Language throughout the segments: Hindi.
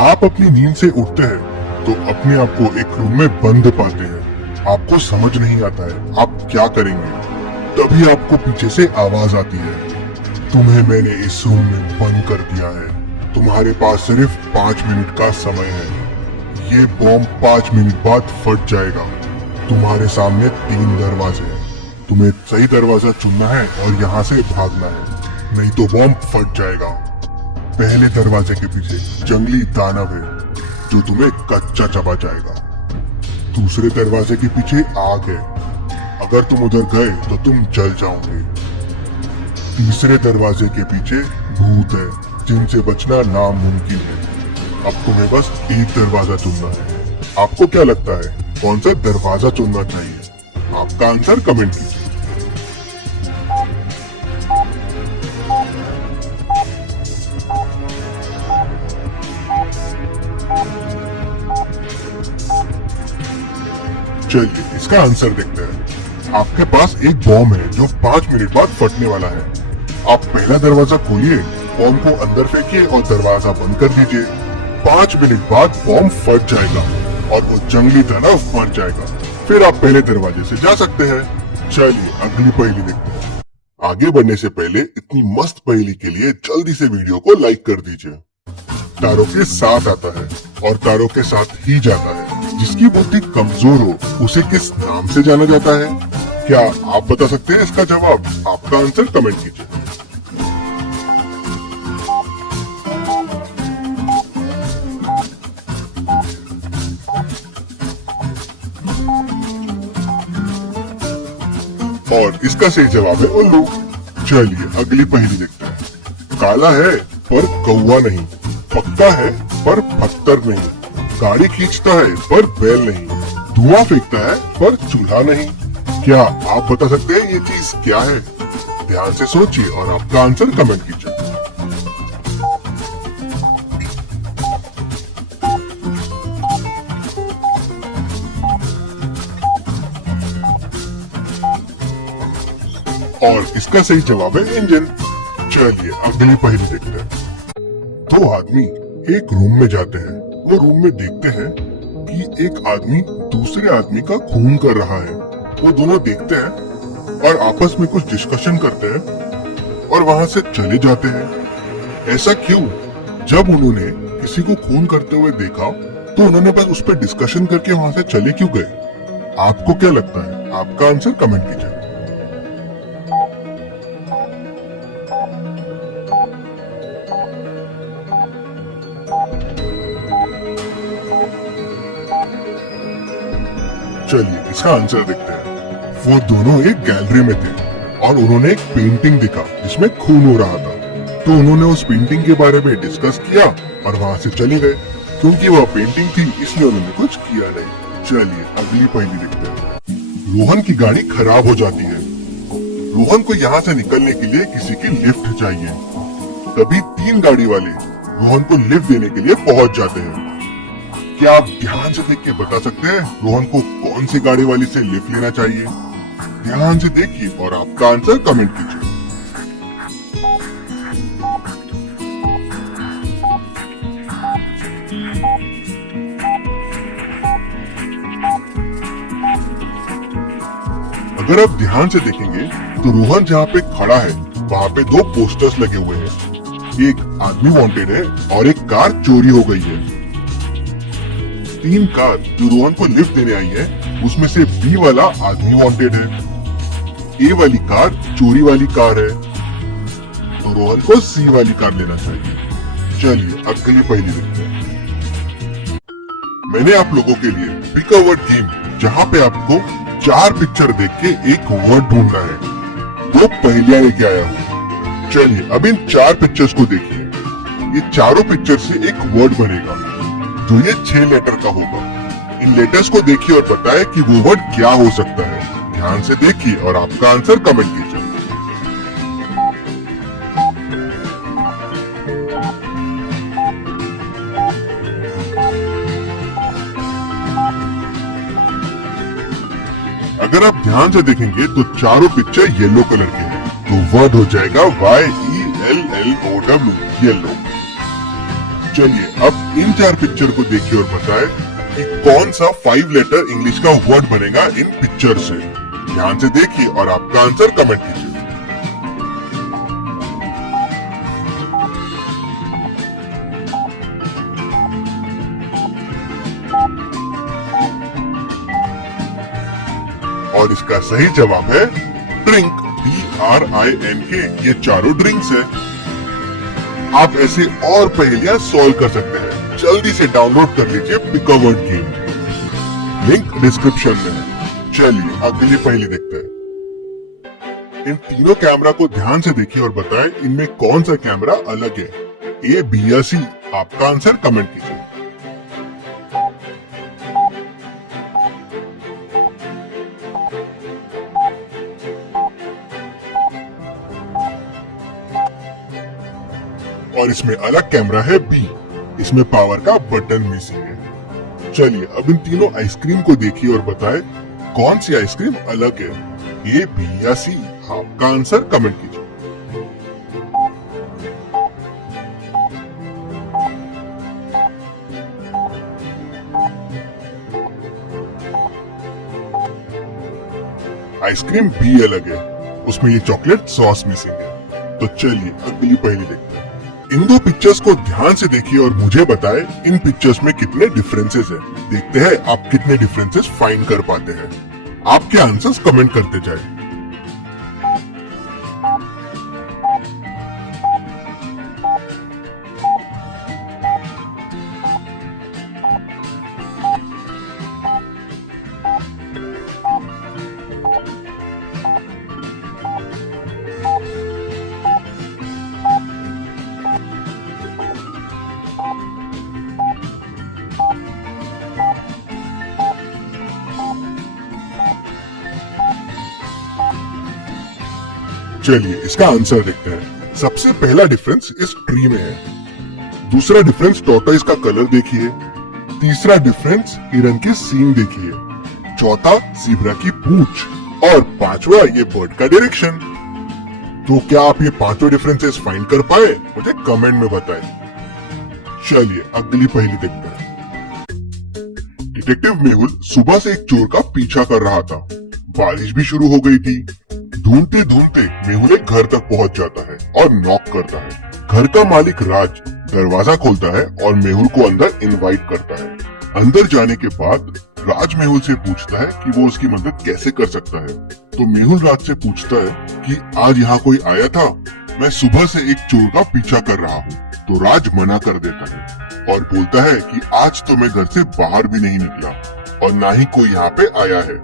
आप अपनी नींद से उठते हैं तो अपने आप को एक रूम में बंद पाते हैं। आपको समझ नहीं आता है आप क्या करेंगे। तभी आपको पीछे से आवाज आती है, तुम्हें मैंने इस रूम में बंद कर दिया है। तुम्हारे पास सिर्फ 5 मिनट का समय है। ये बॉम्ब 5 मिनट बाद फट जाएगा। तुम्हारे सामने 3 दरवाजे हैं। तुम्हें सही दरवाजा चुनना है और यहाँ से भागना है, नहीं तो बॉम्ब फट जाएगा। पहले दरवाजे के पीछे जंगली दानव है जो तुम्हें कच्चा चबा जाएगा। दूसरे दरवाजे के पीछे आग है, अगर तुम उधर गए तो तुम जल जाओगे। तीसरे दरवाजे के पीछे भूत है जिनसे बचना नामुमकिन है। अब तुम्हें बस एक दरवाजा चुनना है। आपको क्या लगता है कौन सा दरवाजा चुनना चाहिए? आपका आंसर कमेंट कीजिए। चलिए इसका आंसर देखते हैं। आपके पास एक बॉम्ब है जो 5 मिनट बाद फटने वाला है। आप पहला दरवाजा खोलिए, बॉम्ब को अंदर फेंकिए और दरवाजा बंद कर दीजिए। 5 मिनट बाद बॉम्ब फट जाएगा और वो जंगली दानव मर जाएगा। फिर आप पहले दरवाजे से जा सकते हैं। चलिए अगली पहेली देखते हैं। आगे बढ़ने से पहले इतनी मस्त पहेली के लिए जल्दी से वीडियो को लाइक कर दीजिए। तारों के साथ आता है और तारों के साथ ही जाता है। जिसकी बुद्धि कमजोर हो उसे किस नाम से जाना जाता है? क्या आप बता सकते हैं इसका जवाब? आपका आंसर कमेंट कीजिए। और इसका सही जवाब है उल्लू। चलिए अगली पहेली देखते हैं। काला है पर कौवा नहीं, पक्का है पर पत्थर नहीं, गाड़ी खींचता है पर बैल नहीं, धुआं फेंकता है पर चूल्हा नहीं। क्या आप बता सकते हैं ये चीज क्या है? ध्यान से सोचिए और आपका आंसर कमेंट कीजिए। और इसका सही जवाब है इंजन। चलिए अगली पहेली देखते हैं। 2 आदमी एक रूम में जाते हैं। वो रूम में देखते हैं कि एक आदमी दूसरे आदमी का खून कर रहा है। वो दोनों देखते हैं और आपस में कुछ डिस्कशन करते हैं और वहाँ से चले जाते हैं। ऐसा क्यों? जब उन्होंने किसी को खून करते हुए देखा तो उन्होंने बस उस पर डिस्कशन करके वहाँ से चले क्यों गए? आपको क्या लगता है? आपका आंसर कमेंट कीजिए। चलिए इसका आंसर देखते हैं। वो दोनों एक गैलरी में थे और उन्होंने एक पेंटिंग देखा जिसमें खून हो रहा था। तो उन्होंने उस पेंटिंग के बारे में डिस्कस किया और वहाँ से चले गए। क्योंकि वह पेंटिंग थी इसलिए उन्होंने कुछ किया नहीं। चलिए अगली पहेली देखते हैं। रोहन की गाड़ी खराब हो जाती है। रोहन को यहाँ से निकलने के लिए किसी की लिफ्ट चाहिए। तभी 3 गाड़ी वाले रोहन को लिफ्ट देने के लिए पहुँच जाते हैं। क्या आप ध्यान से देख के बता सकते हैं रोहन को कौन सी गाड़ी वाली से लिफ्ट लेना चाहिए? ध्यान से देखिए और आपका आंसर कमेंट कीजिए। अगर आप ध्यान से देखेंगे तो रोहन जहाँ पे खड़ा है वहाँ पे 2 पोस्टर्स लगे हुए हैं। एक आदमी वांटेड है और एक कार चोरी हो गई है। 3 कार जो रोहन को लिफ्ट देने आई है उसमें से बी वाला आदमी वांटेड है, ए वाली कार चोरी वाली कार है, तो रोहन को सी वाली कार लेना चाहिए। चलिए अगली पहेली देखते हैं। मैंने आप लोगों के लिए पिक अ वर्ड गेम जहाँ पे आपको 4 पिक्चर देख के एक वर्ड ढूंढना है। 2 पहेलियां लेके आया हूँ। चलिए अब इन 4 पिक्चर्स को देखिए। ये चारों पिक्चर से एक वर्ड बनेगा जो ये 6 लेटर का होगा। इन लेटर्स को देखिए और बताएं कि वो वर्ड क्या हो सकता है। ध्यान से देखिए और आपका आंसर कमेंट कीजिए। अगर आप ध्यान से देखेंगे तो चारों पिक्चर येलो कलर के हैं, तो वर्ड हो जाएगा YELLOW, येलो। चलिए अब इन 4 पिक्चर को देखिए और बताएं कि कौन सा 5 लेटर इंग्लिश का वर्ड बनेगा इन पिक्चर से। ध्यान से देखिए और आपका आंसर कमेंट कीजिए। और इसका सही जवाब है ड्रिंक, DRINK। ये चारों ड्रिंक्स है। आप ऐसे और पहेलियां सॉल्व कर सकते हैं। जल्दी से डाउनलोड कर लीजिए pick a word game, link description में है। चलिए अगली पहेली देखते हैं। इन तीनों कैमरा को ध्यान से देखिए और बताएं इनमें कौन सा कैमरा अलग है, A, B या C। आपका आंसर कमेंट कीजिए। और इसमें अलग कैमरा है B। इसमें पावर का बटन मिसिंग है। चलिए अब इन तीनों आइसक्रीम को देखिए और बताएं कौन सी आइसक्रीम अलग है, A, B या C। आपका आंसर कमेंट कीजिए। आइसक्रीम B अलग है, उसमें ये चॉकलेट सॉस मिसिंग है। तो चलिए अगली पहेली देखते हैं। इन 2 पिक्चर्स को ध्यान से देखिए और मुझे बताएं इन पिक्चर्स में कितने डिफरेंसेस हैं। देखते हैं आप कितने डिफरेंसेस फाइंड कर पाते हैं। आपके आंसर्स कमेंट करते जाएं। चलिए इसका आंसर देखते हैं। सबसे पहला डिफरेंस इस ट्री में है। दूसरा डिफरेंस टॉर्टोइस का कलर देखिए। तीसरा डिफरेंस हिरन के सींग देखिए। चौथा ज़ीब्रा की पूंछ और पांचवा ये बर्ड का डायरेक्शन। तो क्या आप ये पांचों डिफरेंसेस फाइंड कर पाए? मुझे कमेंट में बताएं। चलिए अगली पहेली देखते हैं। डिटेक्टिव मेहुल सुबह से एक चोर का पीछा कर रहा था। बारिश भी शुरू हो गई थी। ढूंढते ढूंढते मेहुल एक घर तक पहुंच जाता है और नॉक करता है। घर का मालिक राज दरवाजा खोलता है और मेहुल को अंदर इनवाइट करता है। अंदर जाने के बाद राज मेहुल से पूछता है कि वो उसकी मदद कैसे कर सकता है। तो मेहुल राज से पूछता है कि आज यहाँ कोई आया था? मैं सुबह से एक चोर का पीछा कर रहा हूँ। तो राज मना कर देता है और बोलता है कि आज तो मैं घर से बाहर भी नहीं निकला और ना ही कोई यहाँ पे आया है।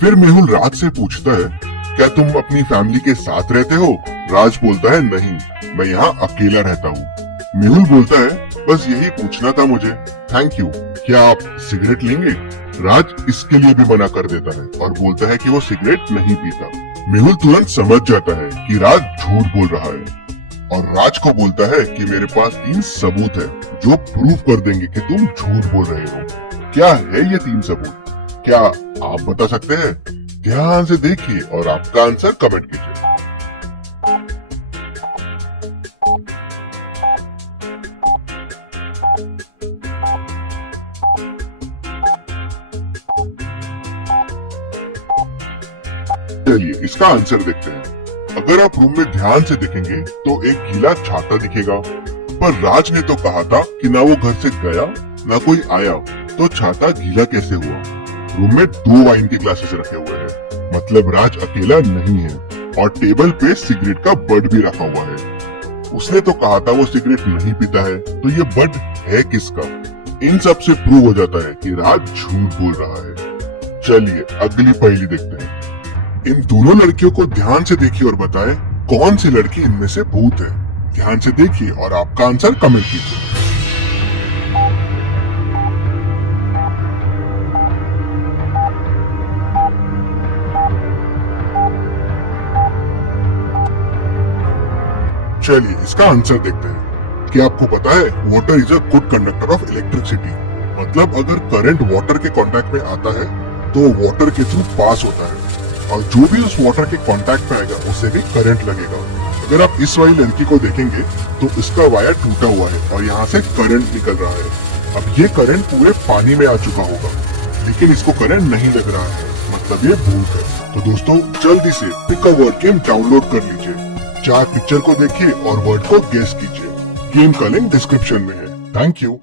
फिर मेहुल राज से पूछता है क्या तुम अपनी फैमिली के साथ रहते हो? राज बोलता है नहीं, मैं यहाँ अकेला रहता हूँ। मेहुल बोलता है बस यही पूछना था मुझे, थैंक यू। क्या आप सिगरेट लेंगे? राज इसके लिए भी मना कर देता है और बोलता है कि वो सिगरेट नहीं पीता। मेहुल तुरंत समझ जाता है कि राज झूठ बोल रहा है और राज को बोलता है कि मेरे पास 3 सबूत है जो प्रूव कर देंगे कि तुम झूठ बोल रहे हो। क्या है ये 3 सबूत? क्या आप बता सकते हैं? ध्यान से देखिए और आपका आंसर कमेंट कीजिए। चलिए इसका आंसर देखते हैं। अगर आप रूम में ध्यान से देखेंगे तो एक गीला छाता दिखेगा, पर राज ने तो कहा था कि ना वो घर से गया ना कोई आया, तो छाता गीला कैसे हुआ? रूम में 2 वाइन के ग्लासेस रखे हुए हैं, मतलब राज अकेला नहीं है। और टेबल पे सिगरेट का बड भी रखा हुआ है। उसने तो कहा था वो सिगरेट नहीं पीता है, तो ये बड है किसका? इन सब से प्रूव हो जाता है कि राज झूठ बोल रहा है। चलिए अगली पहेली देखते हैं। इन दोनों लड़कियों को ध्यान से देखिए और बताएं कौन सी लड़की इनमें से भूत है। ध्यान से देखिए और आपका आंसर कमेंट कीजिए। चलिए इसका आंसर देखते हैं। क्या आपको पता है water is a good conductor of electricity, मतलब अगर करंट वाटर के कांटेक्ट में आता है तो वाटर के थ्रू पास होता है और जो भी उस वाटर के कांटेक्ट में आएगा उससे भी करंट लगेगा। अगर आप इस वाली लड़की को देखेंगे तो इसका वायर टूटा हुआ है और यहाँ से करंट निकल रहा है। अब ये करंट पूरे पानी में आ चुका होगा, लेकिन इसको करंट नहीं लग रहा है, मतलब ये भूत है। तो दोस्तों जल्दी से pick a word game download कर लीजिए। 4 पिक्चर को देखिए और वर्ड को गेस कीजिए। गेम का लिंक डिस्क्रिप्शन में है। Thank you.